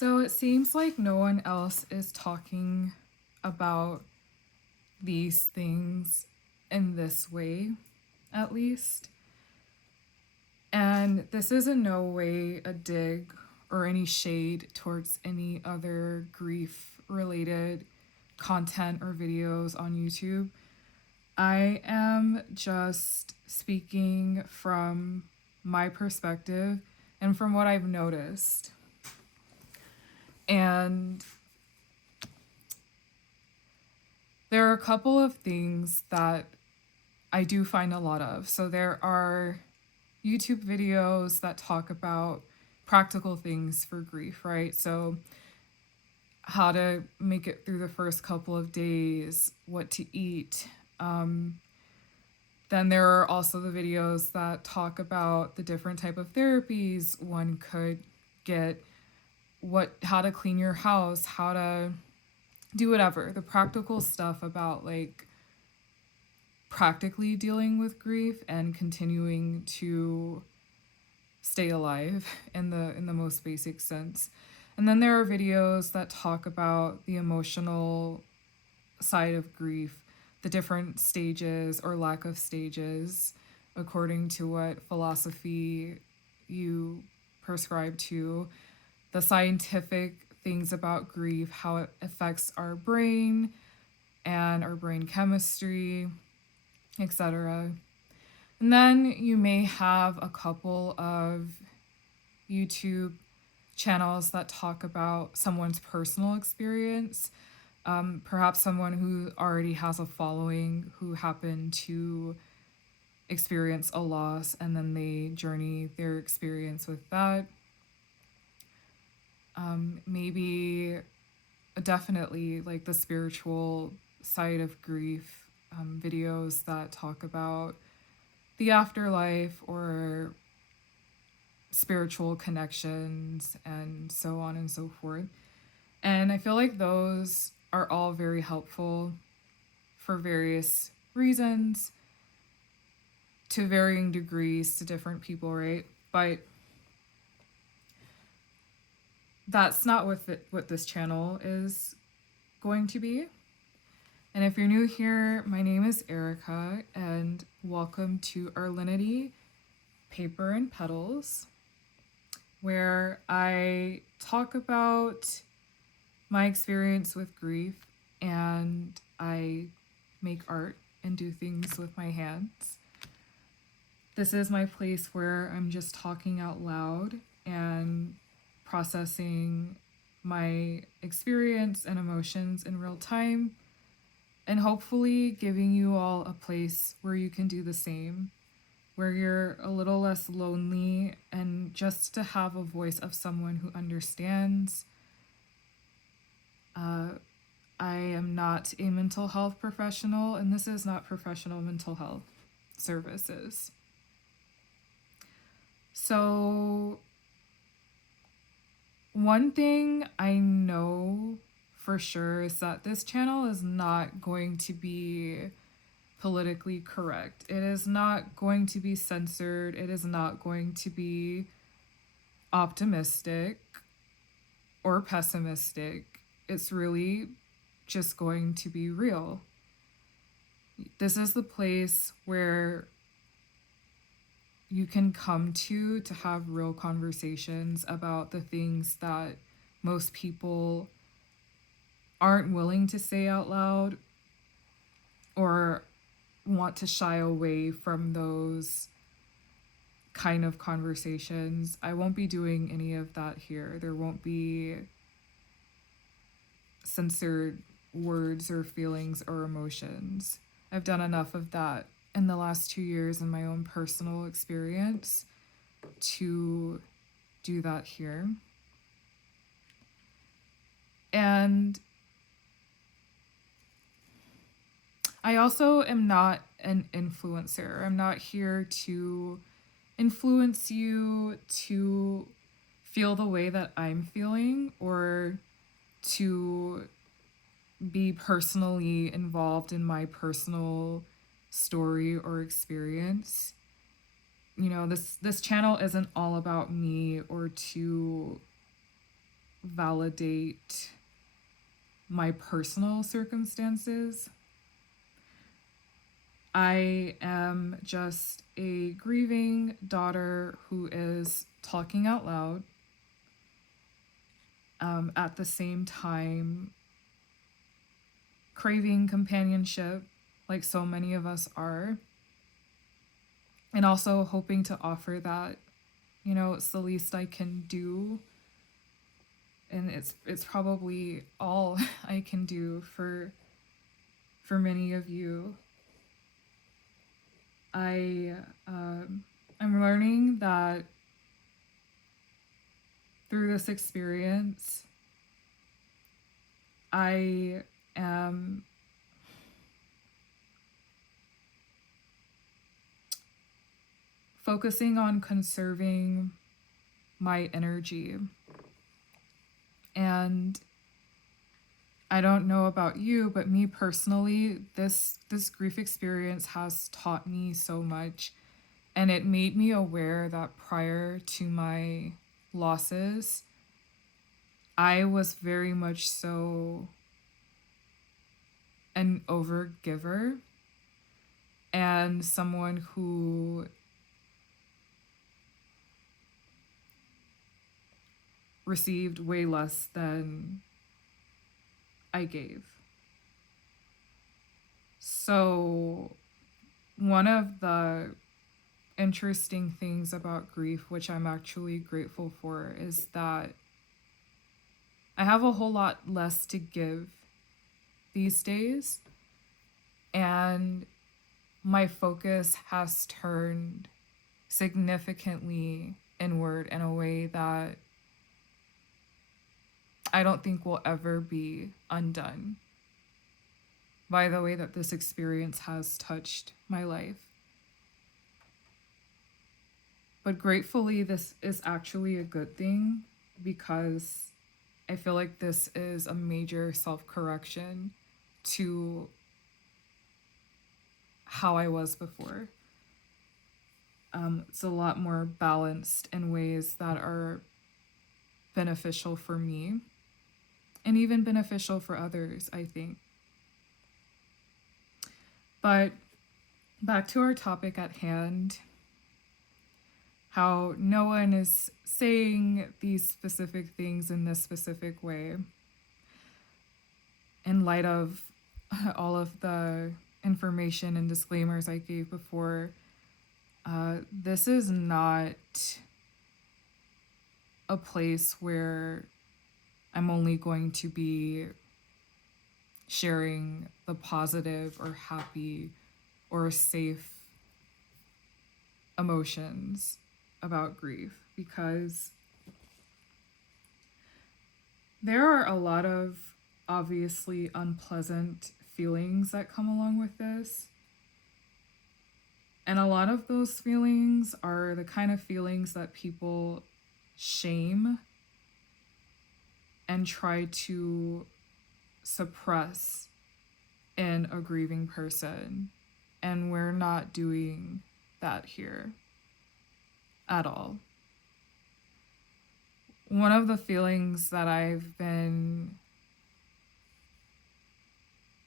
So it seems like no one else is talking about these things in this way, at least. And this is in no way a dig or any shade towards any other grief related content or videos on YouTube. I am just speaking from my perspective and from what I've noticed. And there are a couple of things that I do find a lot of. So there are YouTube videos that talk about practical things for grief, right? So how to make it through the first couple of days, what to eat. Then there are also the videos that talk about the different type of therapies one could get, how to clean your house, how to do whatever, the practical stuff about like practically dealing with grief and continuing to stay alive in the most basic sense. And then there are videos that talk about the emotional side of grief, the different stages or lack of stages according to what philosophy you prescribe to, the scientific things about grief, how it affects our brain and our brain chemistry, etc. And then you may have a couple of YouTube channels that talk about someone's personal experience. Perhaps someone who already has a following who happened to experience a loss and then they journey their experience with that. Maybe definitely like the spiritual side of grief, videos that talk about the afterlife or spiritual connections and so on and so forth. And I feel like those are all very helpful for various reasons to varying degrees to different people, right? But that's not what this channel is going to be. And if you're new here, my name is Erica, and welcome to Arlinity Paper and Petals, where I talk about my experience with grief and I make art and do things with my hands. This is my place where I'm just talking out loud and processing my experience and emotions in real time, and hopefully giving you all a place where you can do the same, where you're a little less lonely, and just to have a voice of someone who understands. I am not a mental health professional, and this is not professional mental health services. So, one thing I know for sure is that this channel is not going to be politically correct. It is not going to be censored. It is not going to be optimistic or pessimistic. It's really just going to be real. This is the place where you can come to have real conversations about the things that most people aren't willing to say out loud or want to shy away from those kind of conversations. I won't be doing any of that here. There won't be censored words or feelings or emotions. I've done enough of that in the last 2 years in my own personal experience to do that here. And I also am not an influencer. I'm not here to influence you to feel the way that I'm feeling or to be personally involved in my personal story or experience. You know, this channel isn't all about me or to validate my personal circumstances. I am just a grieving daughter who is talking out loud, at the same time craving companionship, like so many of us are, and also hoping to offer that. It's the least I can do, and it's probably all I can do for many of you. I'm learning that through this experience, I am focusing on conserving my energy. And I don't know about you, but me personally, this grief experience has taught me so much, and it made me aware that prior to my losses, I was very much so an overgiver and someone who received way less than I gave. So, one of the interesting things about grief, which I'm actually grateful for, is that I have a whole lot less to give these days, and my focus has turned significantly inward in a way that I don't think will ever be undone by the way that this experience has touched my life. But gratefully, this is actually a good thing, because I feel like this is a major self-correction to how I was before. It's a lot more balanced in ways that are beneficial for me and even beneficial for others, I think. But back to our topic at hand, how no one is saying these specific things in this specific way in light of all of the information and disclaimers I gave before. This is not a place where I'm only going to be sharing the positive or happy or safe emotions about grief, because there are a lot of obviously unpleasant feelings that come along with this. And a lot of those feelings are the kind of feelings that people shame and try to suppress in a grieving person. And we're not doing that here at all. One of the feelings that I've been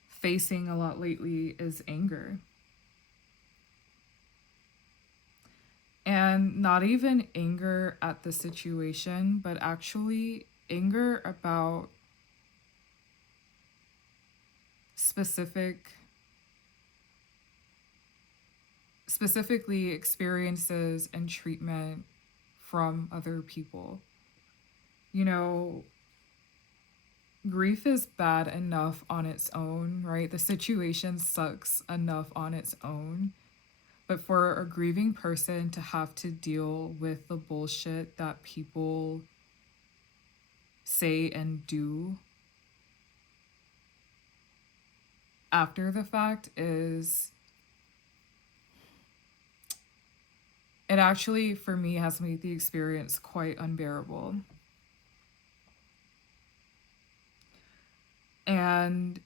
facing a lot lately is anger. And not even anger at the situation, but actually anger about specifically experiences and treatment from other people. Grief is bad enough on its own, right? The situation sucks enough on its own. But for a grieving person to have to deal with the bullshit that people say and do after the fact it actually, for me, has made the experience quite unbearable. And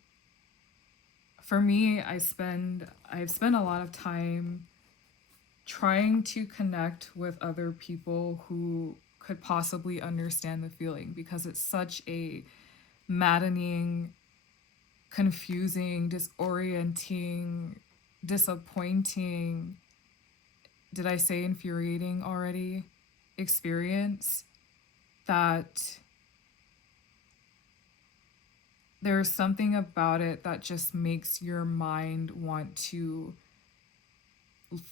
for me, I've spent a lot of time trying to connect with other people who could possibly understand the feeling, because it's such a maddening, confusing, disorienting, disappointing, did I say infuriating already, experience, that there's something about it that just makes your mind want to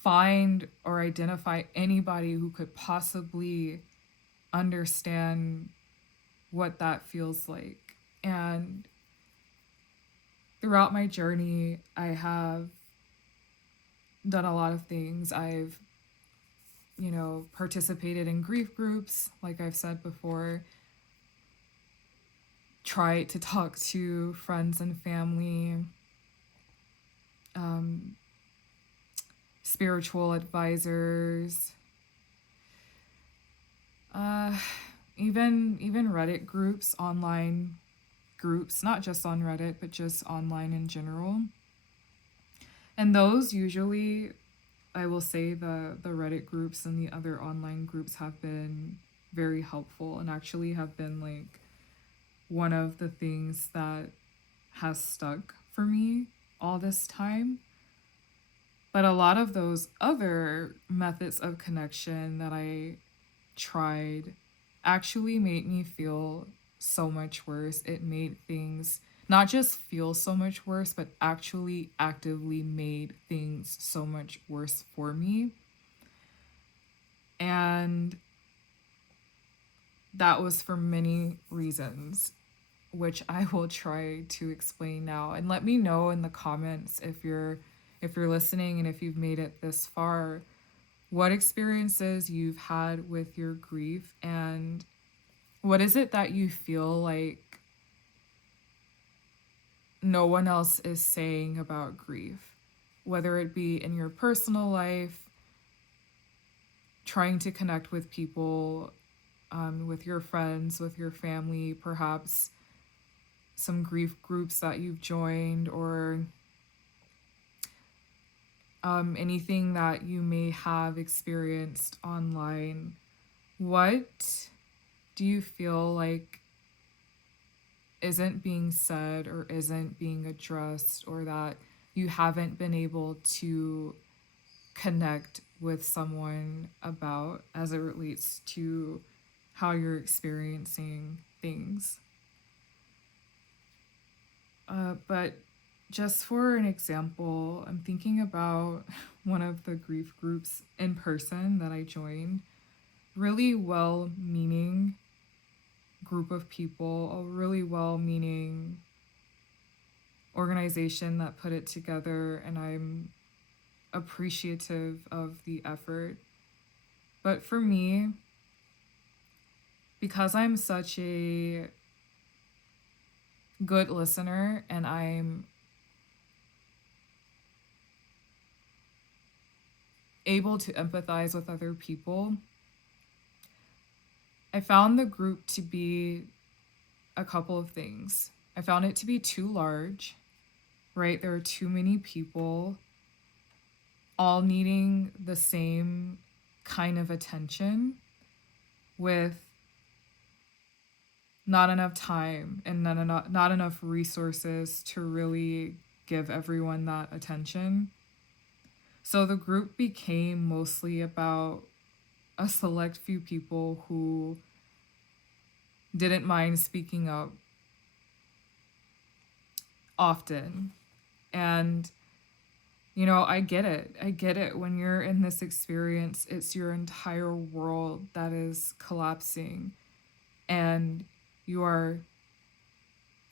find or identify anybody who could possibly understand what that feels like. And throughout my journey, I have done a lot of things. I've, participated in grief groups, like I've said before, tried to talk to friends and family, um, spiritual advisors, uh, even Reddit groups, online groups, not just on Reddit, but just online in general. And those usually, I will say, the Reddit groups and the other online groups have been very helpful, and actually have been like one of the things that has stuck for me all this time. But a lot of those other methods of connection that I tried actually made me feel so much worse. It made things not just feel so much worse, but actually actively made things so much worse for me. And that was for many reasons, which I will try to explain now. And let me know in the comments if you're listening and if you've made it this far, what experiences you've had with your grief, and what is it that you feel like no one else is saying about grief, whether it be in your personal life, trying to connect with people, with your friends, with your family, perhaps some grief groups that you've joined, or anything that you may have experienced online. What do you feel like isn't being said or isn't being addressed, or that you haven't been able to connect with someone about as it relates to how you're experiencing things? But just for an example, I'm thinking about one of the grief groups in person that I joined. Really well meaning group of people, a really well meaning organization that put it together, and I'm appreciative of the effort. But for me, because I'm such a good listener and I'm able to empathize with other people, I found the group to be a couple of things. I found it to be too large, right? There are too many people all needing the same kind of attention, with not enough time and not enough resources to really give everyone that attention. So the group became mostly about a select few people who didn't mind speaking up often. And, I get it. I get it. When you're in this experience, it's your entire world that is collapsing, and you are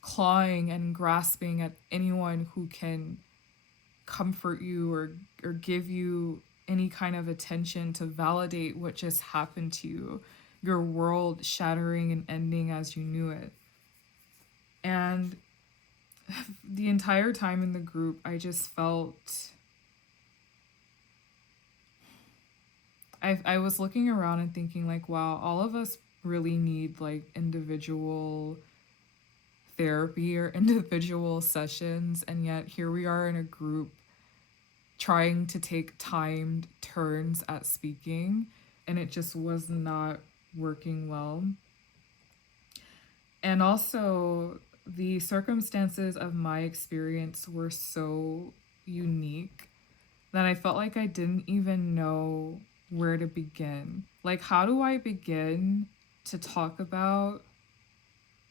clawing and grasping at anyone who can comfort you or give you any kind of attention to validate what just happened to you, your world shattering and ending as you knew it. And the entire time in the group, I just felt, I was looking around and thinking like, wow, all of us really need like individual therapy or individual sessions, and yet here we are in a group trying to take timed turns at speaking, and it just was not working well. And also, the circumstances of my experience were so unique that I felt like I didn't even know where to begin. Like, how do I begin to talk about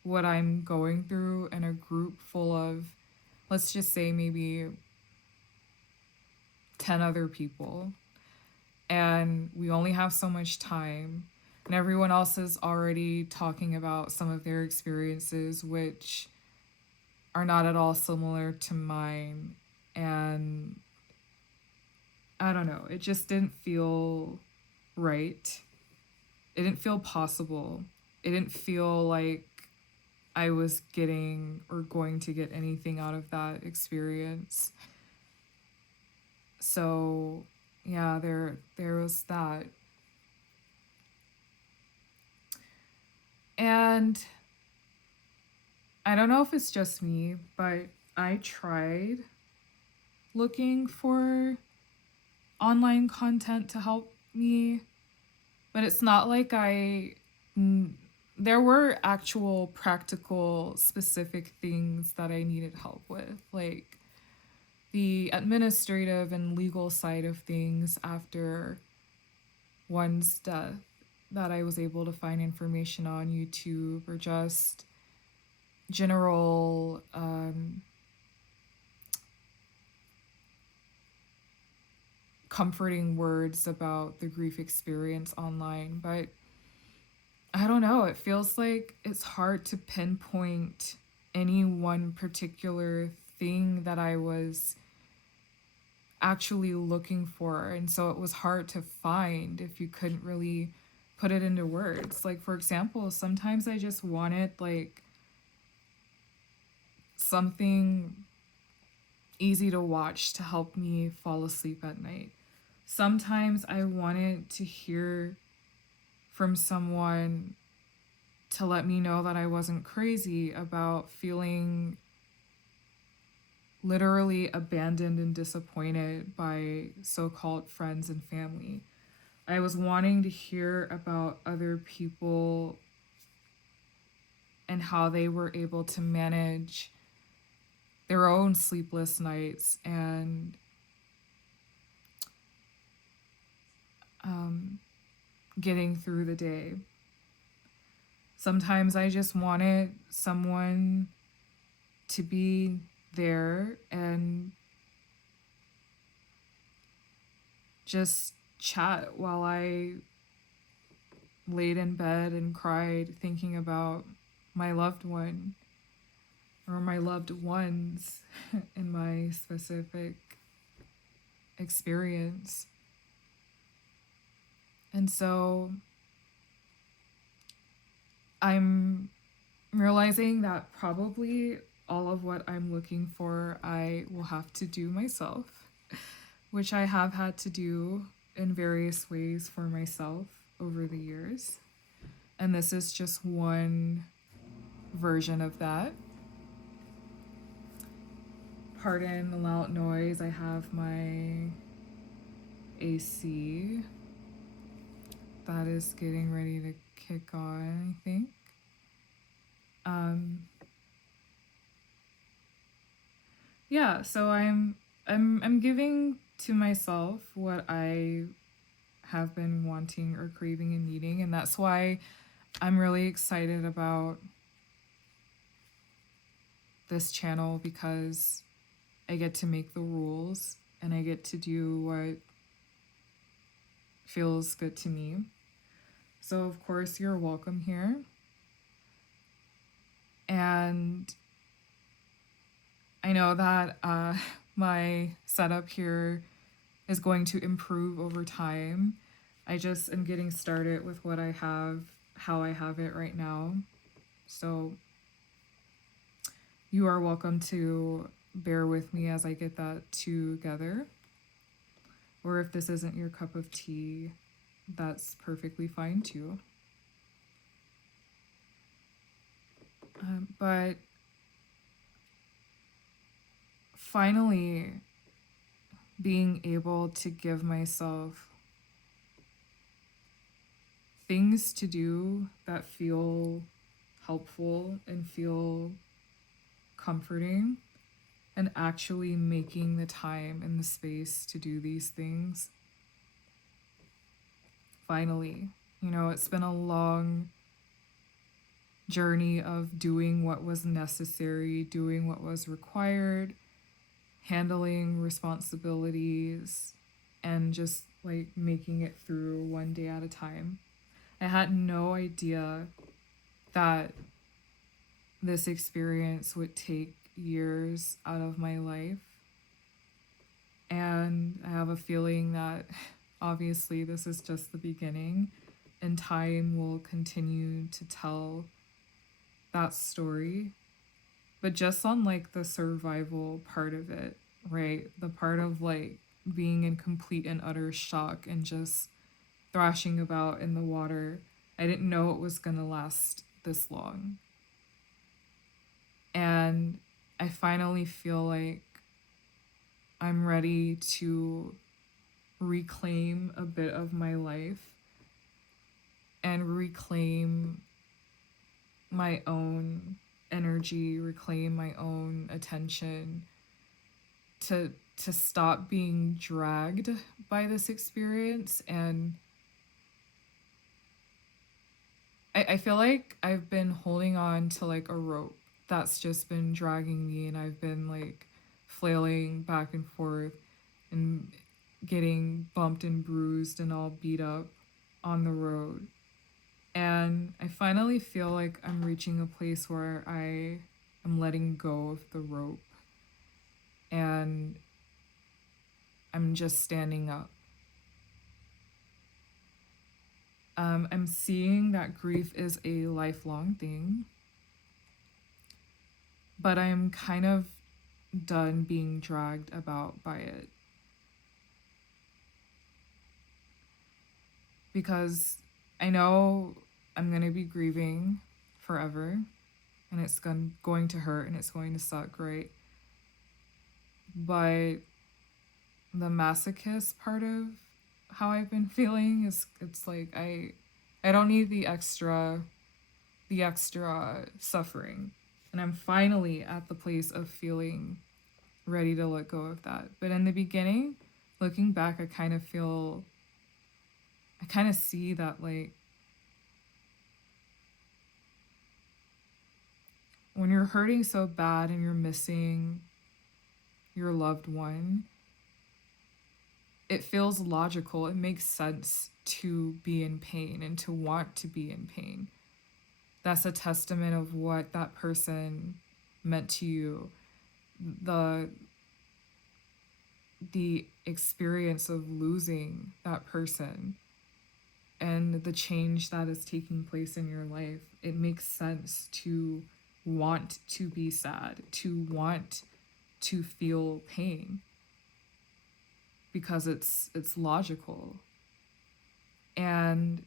what I'm going through in a group full of, let's just say, maybe 10 other people? And we only have so much time. And everyone else is already talking about some of their experiences, which are not at all similar to mine. And I don't know, it just didn't feel right. It didn't feel possible. It didn't feel like I was getting or going to get anything out of that experience. So, yeah, there was that. And I don't know if it's just me, but I tried looking for online content to help me, but it's not like there were actual practical specific things that I needed help with, like the administrative and legal side of things after one's death, that I was able to find information on YouTube, or just general comforting words about the grief experience online. But I don't know, it feels like it's hard to pinpoint any one particular thing that I was actually looking for. And so it was hard to find if you couldn't really put it into words. Like, for example, sometimes I just wanted like something easy to watch to help me fall asleep at night. Sometimes I wanted to hear from someone to let me know that I wasn't crazy about feeling literally abandoned and disappointed by so-called friends and family. I was wanting to hear about other people and how they were able to manage their own sleepless nights and getting through the day. Sometimes I just wanted someone to be there and just chat while I laid in bed and cried, thinking about my loved one or my loved ones in my specific experience. And so I'm realizing that probably all of what I'm looking for, I will have to do myself, which I have had to do in various ways for myself over the years. And this is just one version of that. Pardon the loud noise. I have my AC that is getting ready to kick on, I think. Yeah, so I'm giving to myself what I have been wanting or craving and needing, and that's why I'm really excited about this channel, because I get to make the rules and I get to do what feels good to me. So of course you're welcome here. And I know that my setup here is going to improve over time. I just am getting started with what I have, how I have it right now. So you are welcome to bear with me as I get that together. Or if this isn't your cup of tea, that's perfectly fine too. But finally, being able to give myself things to do that feel helpful and feel comforting, and actually making the time and the space to do these things. Finally, it's been a long journey of doing what was necessary, doing what was required, handling responsibilities, and just like making it through one day at a time. I had no idea that this experience would take years out of my life. And I have a feeling that obviously this is just the beginning, and time will continue to tell that story. But just on like the survival part of it, right? The part of like being in complete and utter shock and just thrashing about in the water, I didn't know it was going to last this long. And I finally feel like I'm ready to reclaim a bit of my life and reclaim my own energy, reclaim my own attention, to stop being dragged by this experience. And I feel like I've been holding on to like a rope that's just been dragging me, and I've been like flailing back and forth and getting bumped and bruised and all beat up on the road. And I finally feel like I'm reaching a place where I am letting go of the rope, and I'm just standing up. I'm seeing that grief is a lifelong thing, but I'm kind of done being dragged about by it. Because I know I'm going to be grieving forever, and it's going to hurt and it's going to suck, right? But the masochist part of how I've been feeling is, it's like I don't need the extra suffering. And I'm finally at the place of feeling ready to let go of that. But in the beginning, looking back, I kind of see that like when you're hurting so bad and you're missing your loved one, it feels logical. It makes sense to be in pain and to want to be in pain. That's a testament of what that person meant to you. The experience of losing that person and the change that is taking place in your life, it makes sense to want to be sad, to want to feel pain, because it's logical. And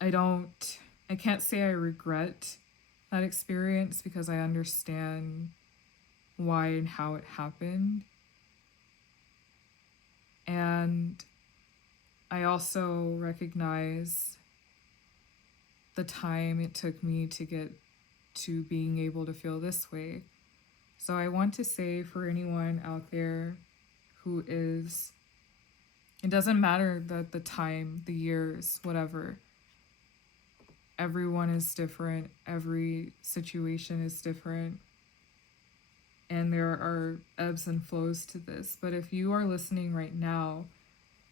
I can't say I regret that experience, because I understand why and how it happened. And I also recognize the time it took me to get to being able to feel this way. So I want to say, for anyone out there who is, it doesn't matter the time, the years, whatever. Everyone is different. Every situation is different. And there are ebbs and flows to this. But if you are listening right now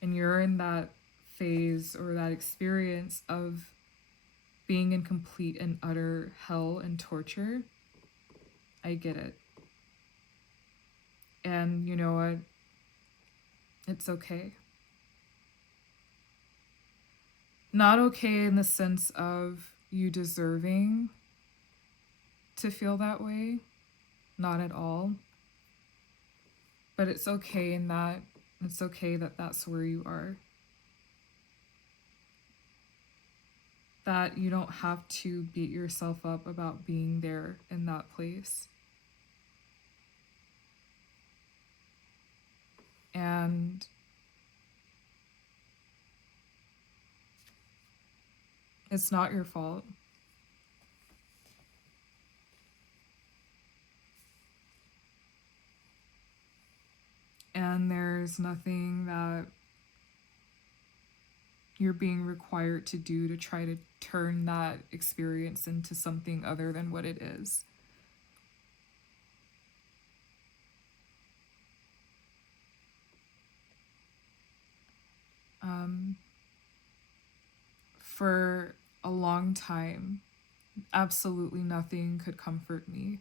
and you're in that phase or that experience of being in complete and utter hell and torture, I get it. And you know what? It's okay. Not okay in the sense of you deserving to feel that way. Not at all. But it's okay in that it's okay that that's where you are. That you don't have to beat yourself up about being there in that place. And It's not your fault. And there's nothing that you're being required to do to try to turn that experience into something other than what it is. Um, for a long time, absolutely nothing could comfort me.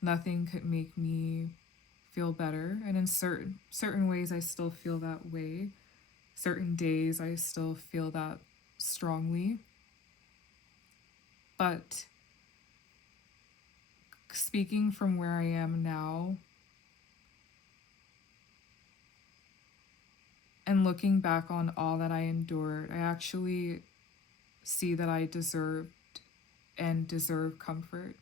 Nothing could make me feel better. And in certain ways I still feel that way. Certain days I still feel that strongly. But speaking from where I am now and looking back on all that I endured, I actually see that I deserved and deserve comfort.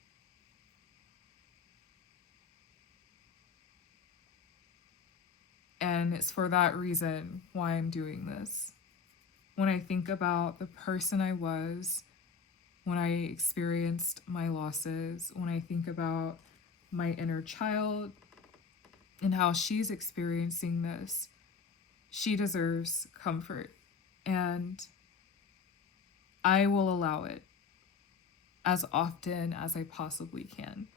And it's for that reason why I'm doing this. When I think about the person I was, when I experienced my losses, when I think about my inner child and how she's experiencing this, she deserves comfort. And I will allow it as often as I possibly can.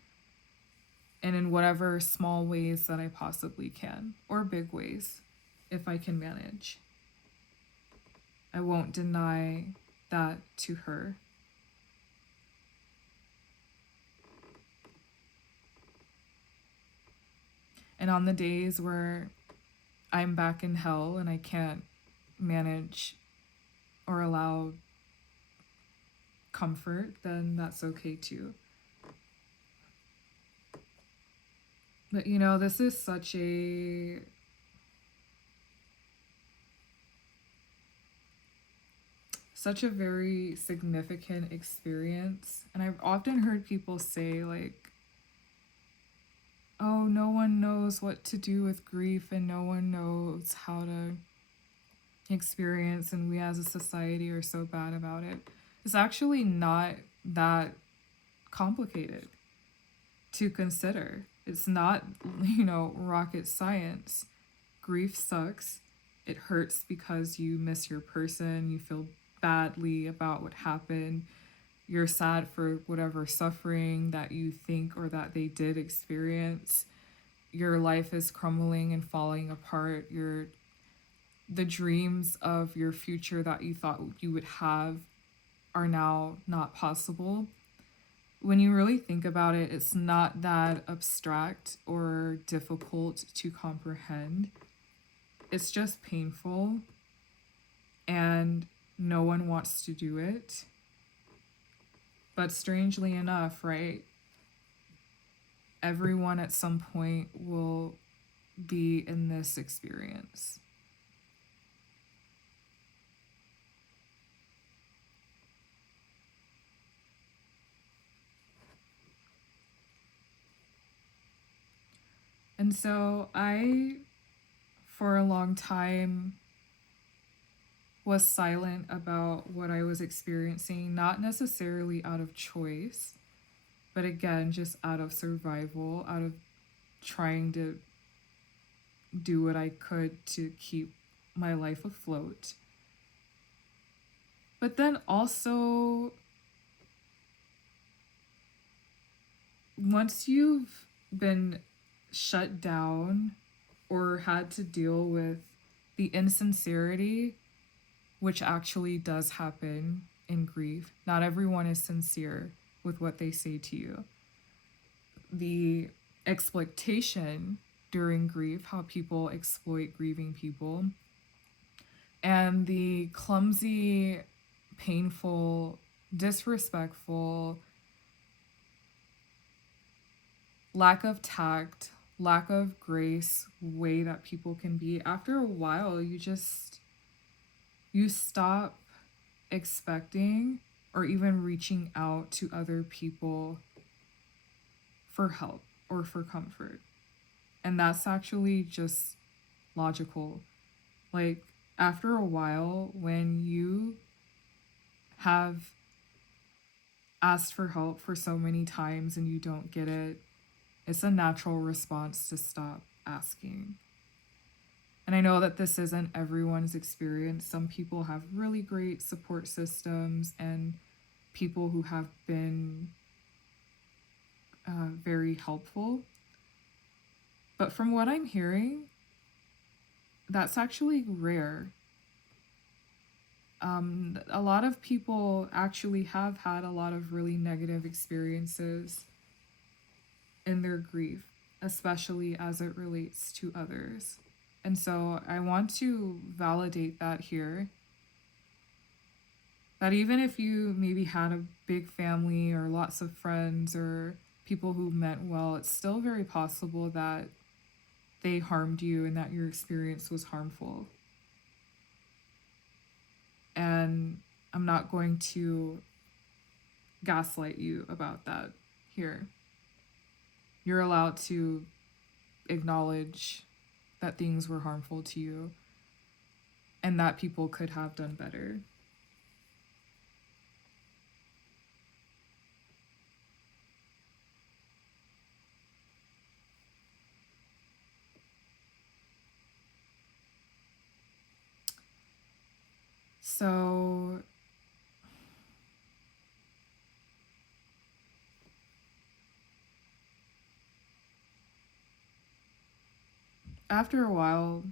And in whatever small ways that I possibly can, or big ways, if I can manage. I won't deny that to her. And on the days where I'm back in hell and I can't manage or allow comfort, then that's okay too. But you know, this is such a very significant experience. And I've often heard people say, like, oh, no one knows what to do with grief and no one knows how to experience, and we as a society are so bad about it. It's actually not that complicated to consider. It's not, rocket science. Grief sucks. It hurts because you miss your person, you feel badly about what happened. You're sad for whatever suffering that you think or that they did experience. Your life is crumbling and falling apart. The dreams of your future that you thought you would have are now not possible. When you really think about it, it's not that abstract or difficult to comprehend. It's just painful, and no one wants to do it. But strangely enough, right? Everyone at some point will be in this experience. And so I, for a long time, was silent about what I was experiencing, not necessarily out of choice, but again, just out of survival, out of trying to do what I could to keep my life afloat. But then also, once you've been shut down or had to deal with the insincerity, which actually does happen in grief, not everyone is sincere with what they say to you. The exploitation during grief, how people exploit grieving people, and the clumsy, painful, disrespectful, lack of tact, lack of grace way that people can be. After a while, you stop expecting or even reaching out to other people for help or for comfort. And that's actually just logical. Like, after a while, when you have asked for help for so many times and you don't get it, it's a natural response to stop asking. And I know that this isn't everyone's experience. Some people have really great support systems and people who have been very helpful. But from what I'm hearing, that's actually rare. A lot of people actually have had a lot of really negative experiences in their grief, especially as it relates to others. And so I want to validate that here. That even if you maybe had a big family or lots of friends or people who meant well, it's still very possible that they harmed you and that your experience was harmful. And I'm not going to gaslight you about that here. You're allowed to acknowledge that things were harmful to you and that people could have done better. So after a while,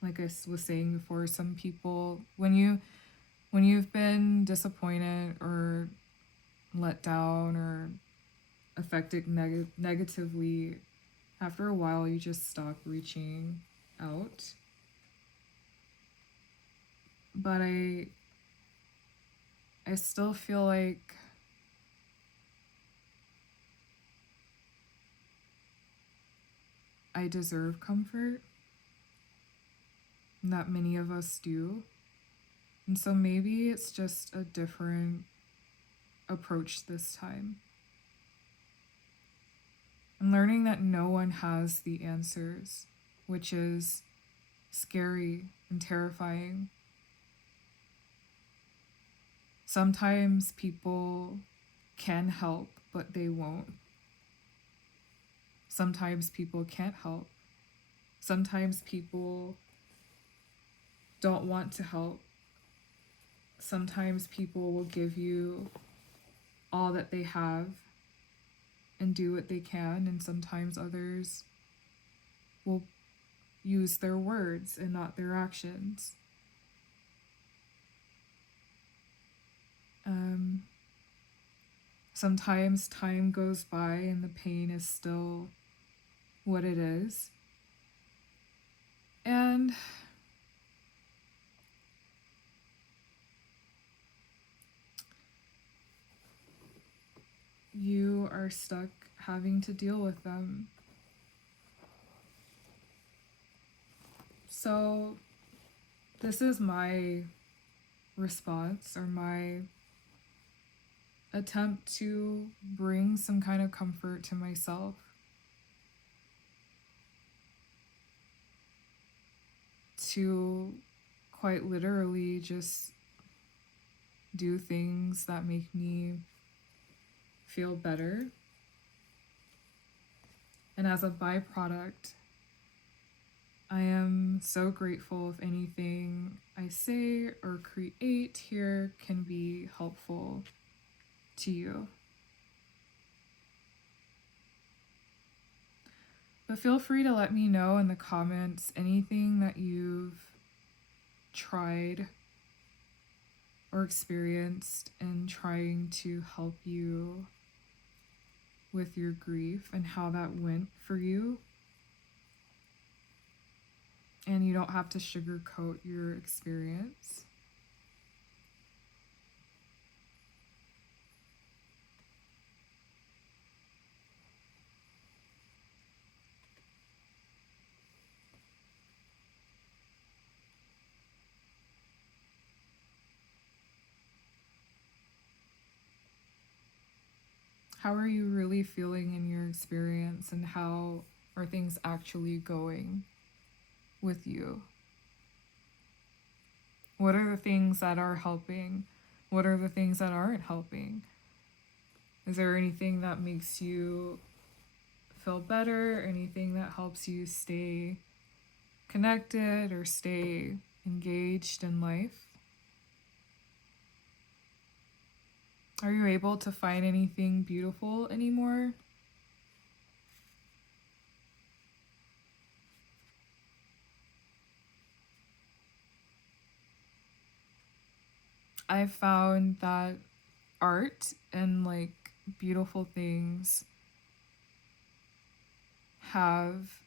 like I was saying before, some people when you've been disappointed or let down or affected negatively, after a while you just stop reaching out. But I still feel like I deserve comfort, and that many of us do. And so maybe it's just a different approach this time. And learning that no one has the answers, which is scary and terrifying. Sometimes people can help, but they won't. Sometimes people can't help. Sometimes people don't want to help. Sometimes people will give you all that they have and do what they can, and sometimes others will use their words and not their actions. Sometimes time goes by and the pain is still what it is. And you are stuck having to deal with them. So this is my response or my attempt to bring some kind of comfort to myself. To quite literally just do things that make me feel better. And as a byproduct, I am so grateful if anything I say or create here can be helpful to you. But feel free to let me know in the comments anything that you've tried or experienced in trying to help you with your grief and how that went for you. And you don't have to sugarcoat your experience. How are you really feeling in your experience, and how are things actually going with you? What are the things that are helping? What are the things that aren't helping? Is there anything that makes you feel better? Anything that helps you stay connected or stay engaged in life? Are you able to find anything beautiful anymore? I've found that art and like beautiful things have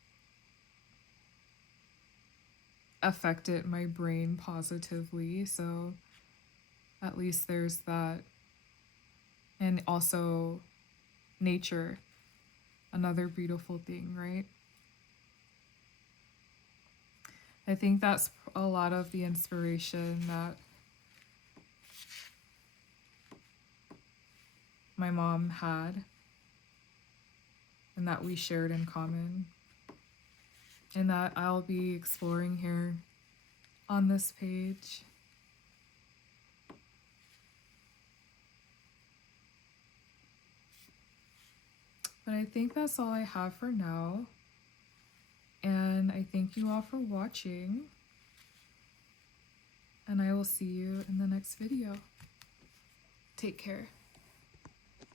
affected my brain positively. So at least there's that. And also nature, another beautiful thing, right? I think that's a lot of the inspiration that my mom had and that we shared in common, and that I'll be exploring here on this page. But I think that's all I have for now. And I thank you all for watching. And I will see you in the next video. Take care.